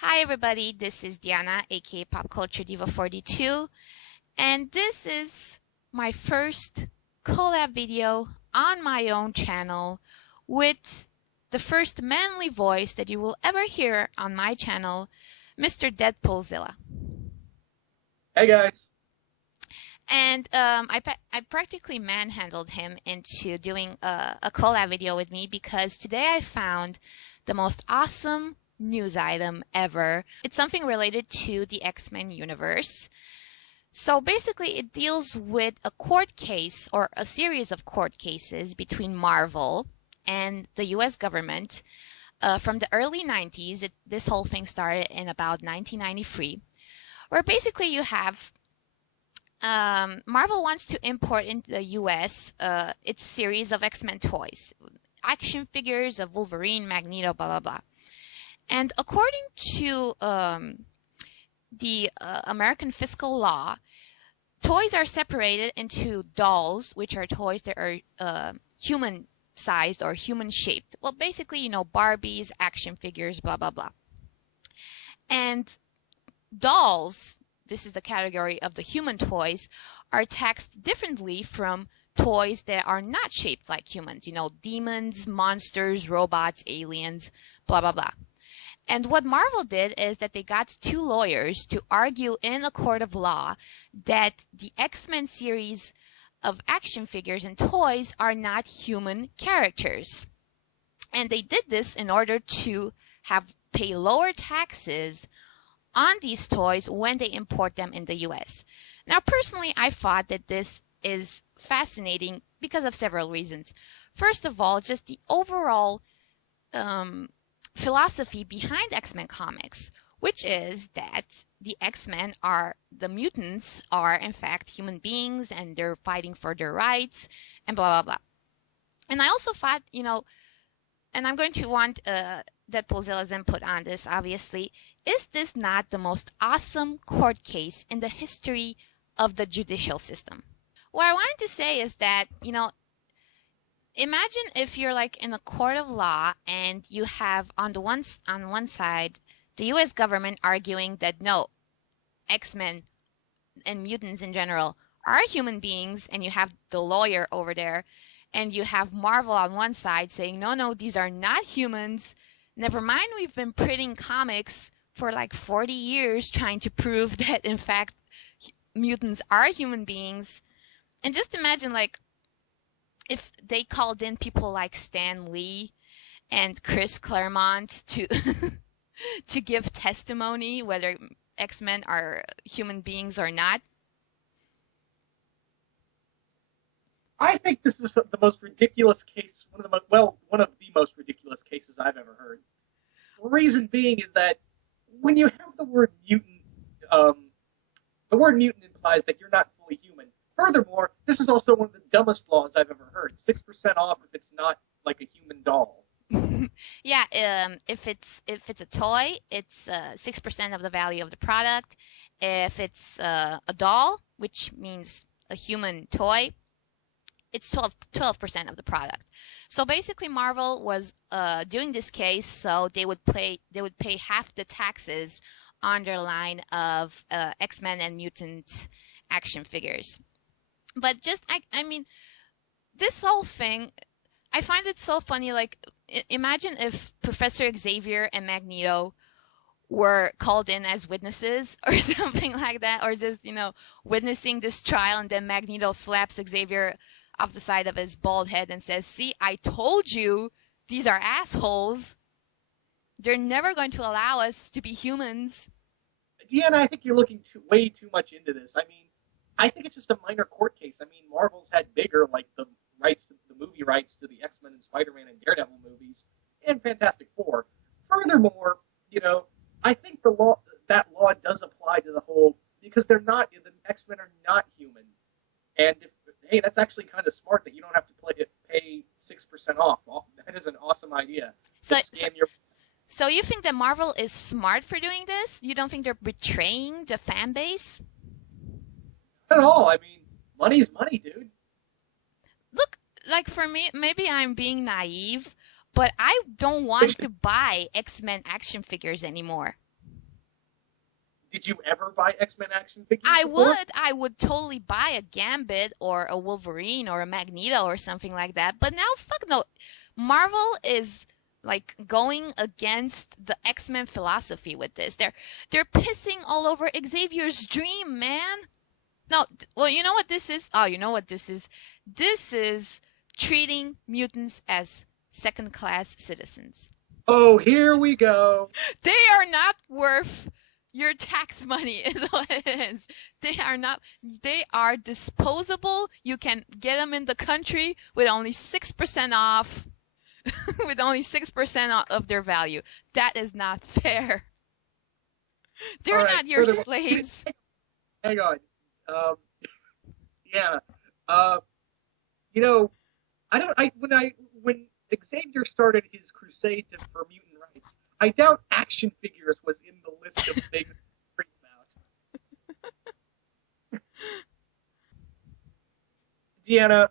Hi everybody, this is Diana, aka Pop Culture Diva 42, and this is my first collab video on my own channel with the first manly voice that you will ever hear on my channel, Mr. Deadpoolzilla. Hey guys. And I practically manhandled him into doing a collab video with me because today I found the most awesome news item ever. It's something related to the X-Men universe. So basically, it deals with a court case or a series of court cases between Marvel and the US government from the early 90s. This whole thing started in about 1993, where basically you have Marvel wants to import into the US its series of X-Men toys, action figures of Wolverine, Magneto, blah, blah, blah. And according to the American fiscal law, toys are separated into dolls, which are toys that are human sized or human shaped. Well, basically, Barbies, action figures, blah, blah, blah. And dolls, this is the category of the human toys, are taxed differently from toys that are not shaped like humans, demons, monsters, robots, aliens, blah, blah, blah. And what Marvel did is that they got two lawyers to argue in a court of law that the X-Men series of action figures and toys are not human characters. And they did this in order to pay lower taxes on these toys when they import them in the US. Now, personally, I thought that this is fascinating because of several reasons. First of all, just the overall um, philosophy behind X-Men comics, which is that the mutants are in fact human beings and they're fighting for their rights and blah, blah, blah. And I also thought, and I'm going to want Deadpoolzilla's input on this, obviously. Is this not the most awesome court case in the history of the judicial system? What I wanted to say is that, imagine if you're like in a court of law and you have on one side the US government arguing that no, X-Men and mutants in general are human beings, and you have the lawyer over there, and you have Marvel on one side saying, no, no, these are not humans. Never mind, we've been printing comics for like 40 years trying to prove that, in fact, mutants are human beings. And just imagine, like, if they called in people like Stan Lee and Chris Claremont to to give testimony whether X-Men are human beings or not. I think this is the most ridiculous case, one of the most ridiculous cases I've ever heard. Reason being is that when you have um, the word mutant implies that you're not fully human. Furthermore, this is also one of the dumbest laws I've ever heard. 6% off if it's not like a human doll. Yeah, if it's a toy, it's 6% of the value of the product. If it's a doll, which means a human toy, it's 12% of the product. So basically, Marvel was doing this case so they would pay half the taxes on their line of X-Men and mutant action figures. But just I mean, this whole thing, I find it so funny. Like, imagine if Professor Xavier and Magneto were called in as witnesses or something like that, or just, witnessing this trial, and then Magneto slaps Xavier off the side of his bald head and says, "See, I told you these are assholes. They're never going to allow us to be humans." Deanna, I think you're looking way too much into this. I mean, I think it's just a minor court case. I mean, Marvel's had bigger, like the movie rights to the X-Men and Spider-Man and Daredevil movies, and Fantastic Four. Furthermore, I think that law does apply to the whole because the X-Men are not human, and hey, that's actually kind of smart that you don't have to pay 6% off. That is an awesome idea. So, Just so, scan your so you think that Marvel is smart for doing this? You don't think they're betraying the fan base? at all. I mean, money's money, dude. Look, like for me, maybe I'm being naive, but I don't want to buy X-Men action figures anymore. Did you ever buy X-Men action figures I before? would, I would totally buy a Gambit or a Wolverine or a Magneto or something like that. But now, fuck no. Marvel is like going against the X-Men philosophy with this. They're pissing all over Xavier's dream, man. No, well, you know what this is? Oh, you know what this is? This is treating mutants as second-class citizens. Oh, here we go. They are not worth your tax money, is what it is. They are not, they are disposable. You can get them in the country with only 6% off, with only 6% of their value. That is not fair. All They're right, not your furthermore, slaves. hang on. Um, yeah. Uh, you know, I don't. When Xavier started his crusade for mutant rights, I doubt action figures was in the list of things to dream about. Deanna,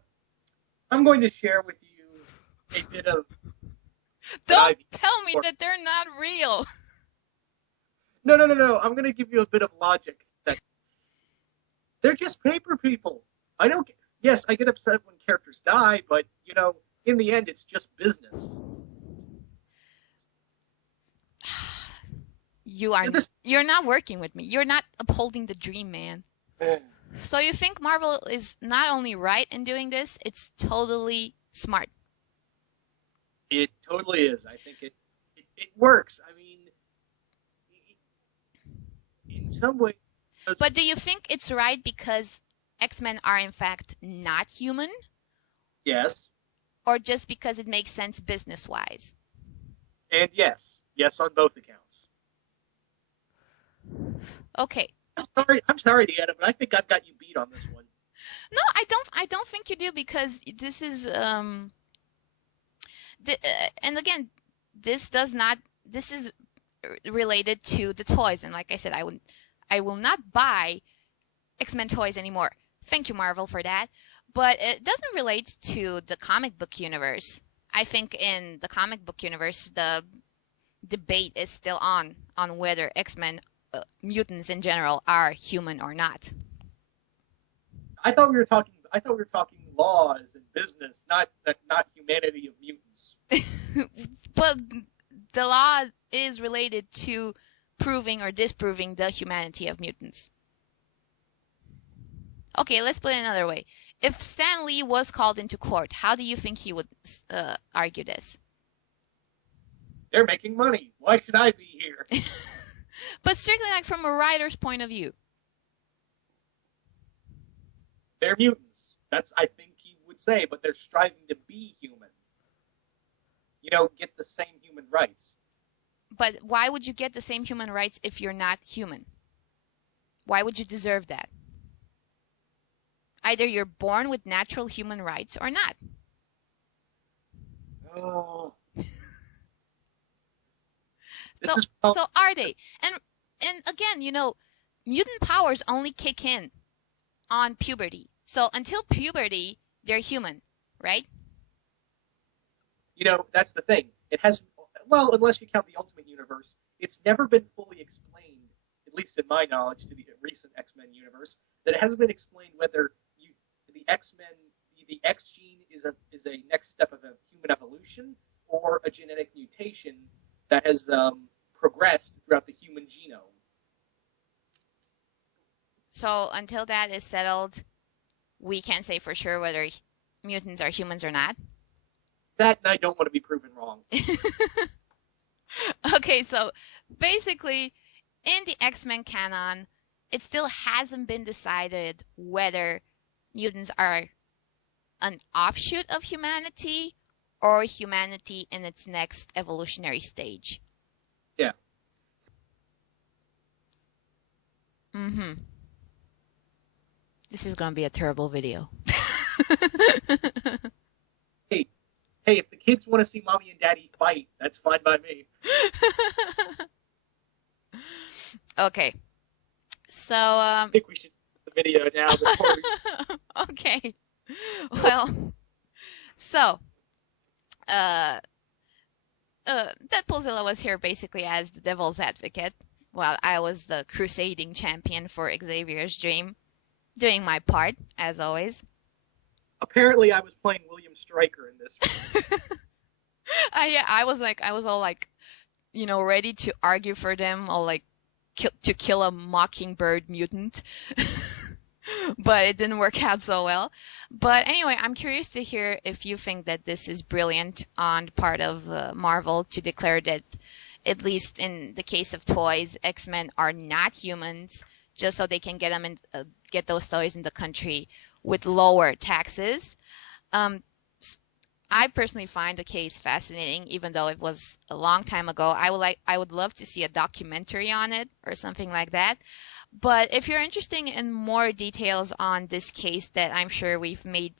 I'm going to share with you a bit of what Don't I've used tell me before. that they're not real. No, no, no, no. I'm going to give you a bit of logic that they're just paper people. I don't. Yes, I get upset when characters die, but in the end, it's just business. You are This. you're not working with me. You're not upholding the dream, man. So you think Marvel is not only right in doing this, it's totally smart. It totally is. I think it works. I mean, in some ways, But do you think it's right because X-Men are in fact not human, yes or just because it makes sense business-wise? and yes, yes on both accounts. Okay. I'm sorry, Deanna, but I think I've got you beat on this one. No, I don't think you do because this is and again, this does not this is related to the toys, and like I said, I will not buy X-Men toys anymore. Thank you, Marvel, for that. But it doesn't relate to the comic book universe. I think in the comic book universe, the debate is still on whether X-Men mutants in general are human or not. I thought we were talking. I thought we were talking laws and business, not humanity of mutants. But the law is related to proving or disproving the humanity of mutants. Okay, let's put it another way. If Stan Lee was called into court, how do you think he would argue this? They're making money. Why should I be here? But strictly like from a writer's point of view. They're mutants. That's I think he would say, but they're striving to be human. Get the same human rights. But why would you get the same human rights if you're not human? Why would you deserve that? Either you're born with natural human rights or not. Oh, So this is well, so are they? And again, mutant powers only kick in on puberty. So until puberty, they're human, right? that's the thing. It has well, unless you count the Ultimate Universe, it's never been fully explained, at least in my knowledge, to the recent X-Men universe, that it hasn't been explained whether the X-Men, the X gene is a next step of a human evolution or a genetic mutation that has progressed throughout the human genome. So until that is settled, we can't say for sure whether mutants are humans or not. That I don't want to be proven wrong. Okay, so basically, in the X-Men canon, it still hasn't been decided whether mutants are an offshoot of humanity or humanity in its next evolutionary stage. Yeah. Mm-hmm. This is going to be a terrible video. Hey, hey, if the kids want to see mommy and daddy fight, that's fine by me. Okay, so I think we should start the video now before we. okay, well, so uh, Deadpoolzilla was here basically as the devil's advocate Well, I was the crusading champion for Xavier's dream, doing my part, as always. Apparently, I was playing William Stryker in this one. Yeah, I was all like, ready to argue for them, or like to kill a mockingbird mutant. But it didn't work out so well. But anyway, I'm curious to hear if you think that this is brilliant on part of Marvel to declare that, at least in the case of toys, X-Men are not humans, just so they can get those toys in the country with lower taxes. Um, I personally find the case fascinating, even though it was a long time ago. I would love to see a documentary on it or something like that. But if you're interested in more details on this case that I'm sure we've made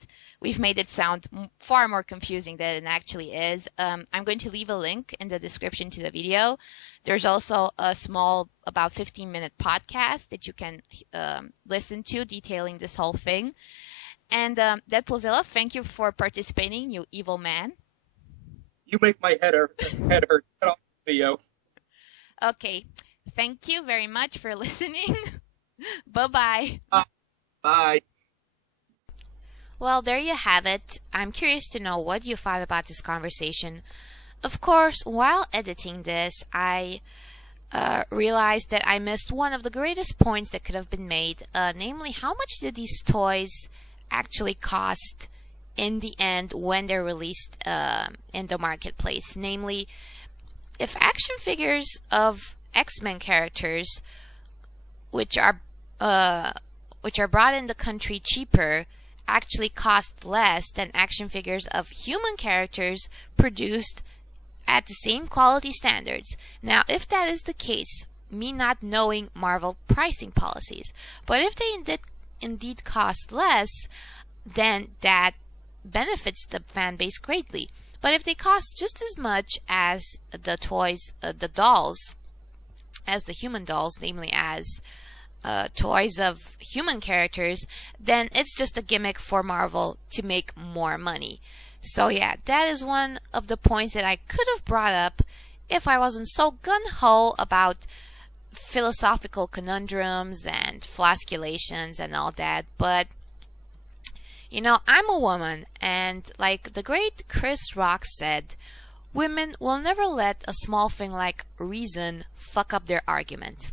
it sound far more confusing than it actually is, I'm going to leave a link in the description to the video. There's also a small, about 15-minute podcast that you can listen to detailing this whole thing. And Deadpoolzilla, thank you for participating, you evil man. You make my head hurt. Cut off the video. Okay, thank you very much for listening. Bye bye. Bye. Well, there you have it. I'm curious to know what you thought about this conversation. Of course, while editing this, I realized that I missed one of the greatest points that could have been made, namely, how much did these toys actually cost in the end when they're released in the marketplace? Namely, if action figures of X-Men characters, which are brought in the country cheaper, actually cost less than action figures of human characters produced at the same quality standards. Now, if that is the case, me not knowing Marvel pricing policies, but if they indeed cost less, then that benefits the fan base greatly. But if they cost just as much as the toys, the dolls, as the human dolls, namely as toys of human characters, then it's just a gimmick for Marvel to make more money. So yeah, that is one of the points that I could have brought up if I wasn't so gung-ho about philosophical conundrums and flasculations and all that. But I'm a woman, and like the great Chris Rock said, women will never let a small thing like reason fuck up their argument.